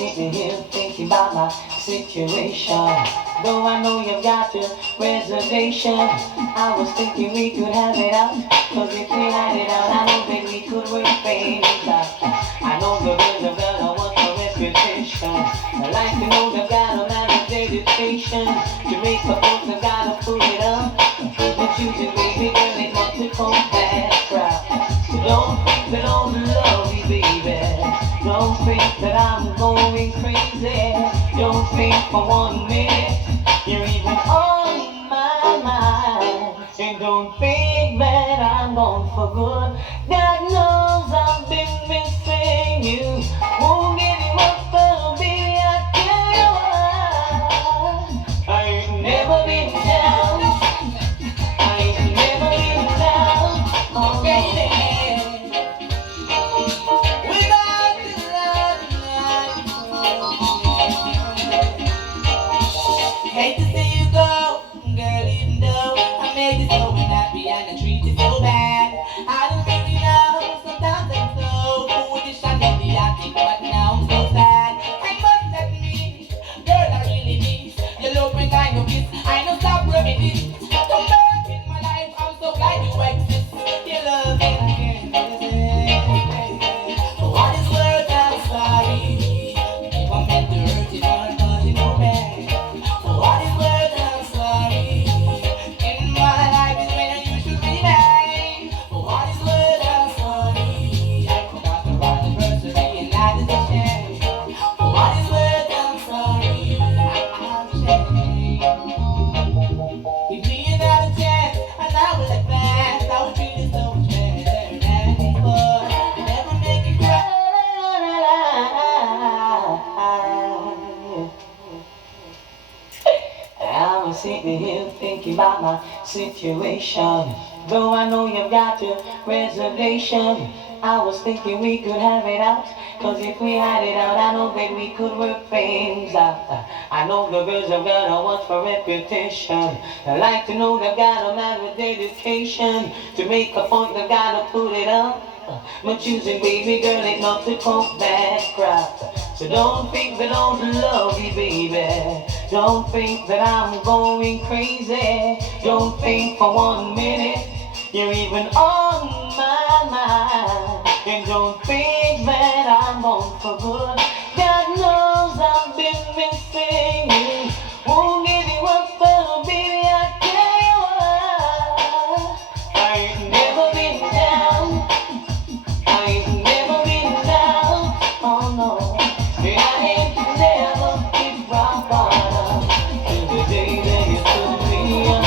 sitting here thinking about my situation. Though I know you've got your reservation, I was thinking we could have it out. Cause if we had it out, I know that we could work things out. I know the girls have got a wonderful reputation. I like to know they've got a lot of dedication. Jamaica folks have gotta pull it up. But you just baby girl, it's not to come that crap. So don't think that all the love you, baby. Don't think that I'm going crazy. Don't think for 1 minute you're even on my mind. And don't think that I'm gone for good. God knows I've been missing you. Won't give you up, but baby, I tell you what, I ain't never been down. I ain't never been down. Oh, baby. Hate to see you go, girl, you know I made you so was sitting here thinking about my situation. Though I know you've got your reservation, I was thinking we could have it out. Cause if we had it out, I know that we could work things out. I know the girls have got a want for reputation. I like to know they've got a man with dedication. To make a point, they've got to put it up. But choosing baby girl ain't not to cope that crap. So don't think that I don't love you, baby. Don't think that I'm going crazy. Don't think for 1 minute you're even on my mind. And don't think that I'm gone for good. God knows I've been missing you. Won't give you up, but baby, I tell you what, I ain't never been down. I ain't never been down. Oh no, and I ain't never been rock bottom. Till the day that you took me up.